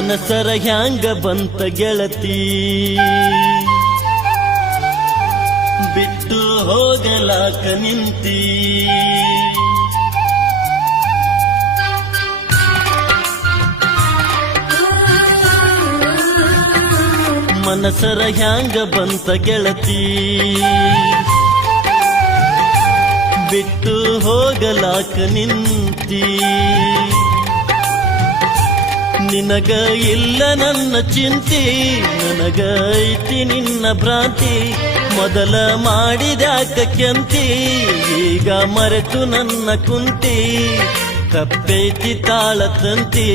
ಮನಸರ ಹ್ಯಾಂಗ ಬಂತ ಗೆಳತಿ ಬಿಟ್ಟು ಹೋಗಲಾಕ ನಿಂತಿ ಮನಸರ ಹ್ಯಾಂಗ ಬಂತ ಗೆಳತಿ ಬಿಟ್ಟು ಹೋಗಲಾಕ ನಿಂತಿ ನಿನಗ ಇಲ್ಲ ನನ್ನ ಚಿಂತಿ ನನಗ ಐತಿ ನಿನ್ನ ಭ್ರಾಂತಿ ಮೊದಲ ಮಾಡಿದ್ಯಾಕ ಕೆಂತಿ ಈಗ ಮರೆತು ನನ್ನ ಕುಂತಿ ತಪ್ಪೈತಿ ತಾಳ ತಂತಿ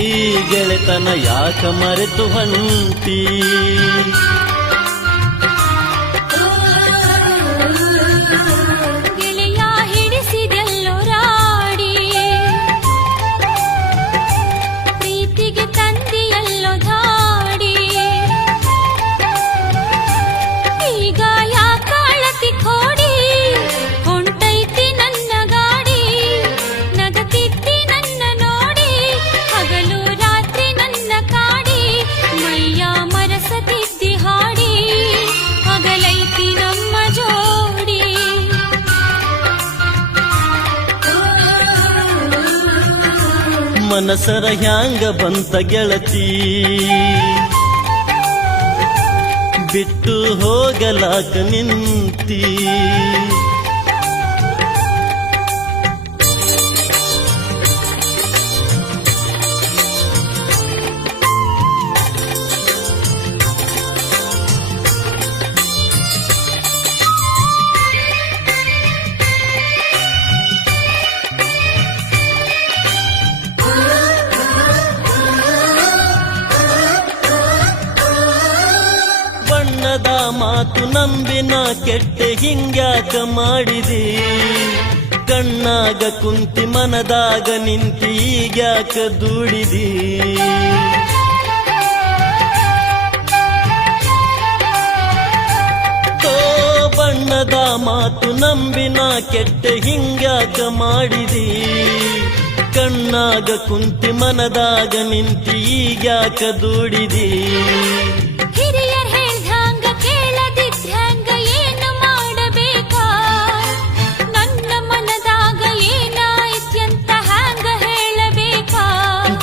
ಗೆಳೆತನ ಯಾಕ ಮರೆತು ಹೊಂಟಿ ಮನಸರ ಹ್ಯಾಂಗ ಬಂತ ಗೆಳತಿ ಬಿಟ್ಟು ಹೋಗಲಾಕ ನಿಂತಿ ಮಾತು ನಂಬಿನ ಕೆಟ್ಟೆ ಹಿಂಗ್ಯಾಕ ಮಾಡಿದಿ ಕಣ್ಣಾಗ ಕುಂತಿ ಮನದಾಗ ನಿಂತಿ ಈಗ್ಯಾಕ ದೂಡಿದಿ ಓ ಬಣ್ಣದ ಮಾತು ನಂಬಿನ ಕೆಟ್ಟೆ ಹಿಂಗ್ಯಾಕ ಮಾಡಿದಿ ಕಣ್ಣಾಗ ಕುಂತಿ ಮನದಾಗ ನಿಂತಿ ಈಗ್ಯಾಕ ದೂಡಿದಿ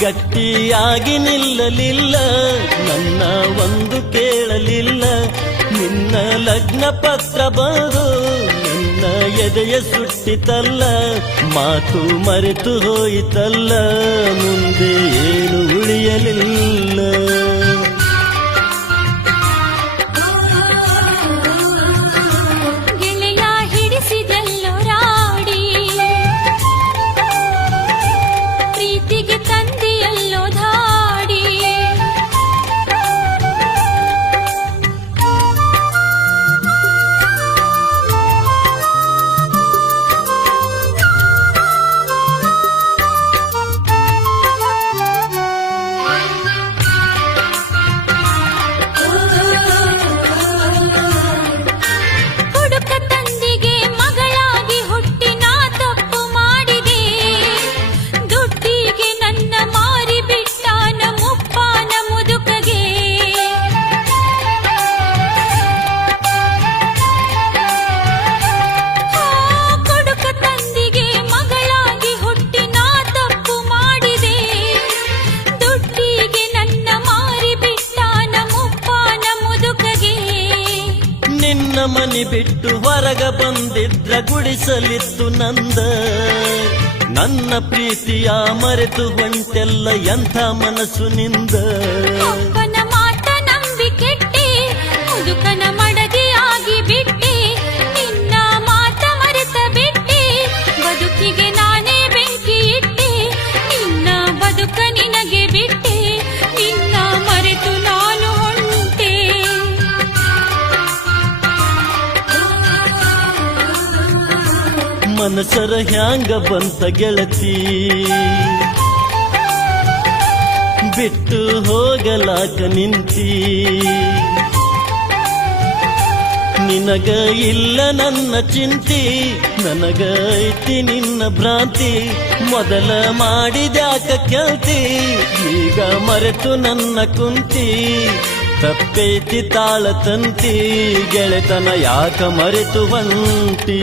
ಗಟ್ಟಿಯಾಗಿ ನಿಲ್ಲಲಿಲ್ಲ ನನ್ನ ಒಂದು ಕೇಳಲಿಲ್ಲ ನಿನ್ನ ಲಗ್ನ ಪತ್ರ ಬರು ನನ್ನ ಎದೆಯ ಸುಟ್ಟಿತಲ್ಲ ಮಾತು ಮರೆತು ಹೋಯಿತಲ್ಲ ಮುಂದೆ ಏನು ಉಳಿಯಲಿಲ್ಲ ಮನಿ ಬಿಟ್ಟು ಹೊರಗ ಬಂದಿದ್ರ ಗುಡಿಸಲಿತ್ತು ನಂದ ನನ್ನ ಪ್ರೀತಿಯ ಮರೆತು ಹೊಂಟೆಲ್ಲ ಎಂಥ ಮನಸ್ಸು ನಿಂದ ಮಾತ ನಂಬಿ ಕೆಟ್ಟಿ ಮುದುಕನ ಮಡದಿಯಾಗಿ ಬಿಟ್ಟಿ ನಿನ್ನ ಮಾತ ಮರೆತ ಬಿಟ್ಟಿ ಬದುಕಿಗೆ ನಾನೇ ಬೆಂಕಿ ಇಟ್ಟಿ ನಿನ್ನ ಬದುಕ ನಿನಗೆ ಬಿಟ್ಟಿ ನಿನ್ನ ಮರೆತು ನಾನು ಹೊಂಟೆ ಮನಸರ ಹ್ಯಾಂಗ ಬಂತ ಗೆಳತಿ ಬಿಟ್ಟು ಹೋಗಲಾಕ ನಿಂತಿ ನಿನಗ ಇಲ್ಲ ನನ್ನ ಚಿಂತಿ ನನಗ ಐತಿ ನಿನ್ನ ಭ್ರಾಂತಿ ಮೊದಲ ಮಾಡಿದ್ಯಾಕ ಕೇಳ್ತಿ ಈಗ ಮರೆತು ನನ್ನ ಕುಂತಿ ತಪ್ಪೈತಿ ತಾಳ ತಂತಿ ಗೆಳೆತನ ಯಾಕ ಮರೆತು ಹೊಂಟಿ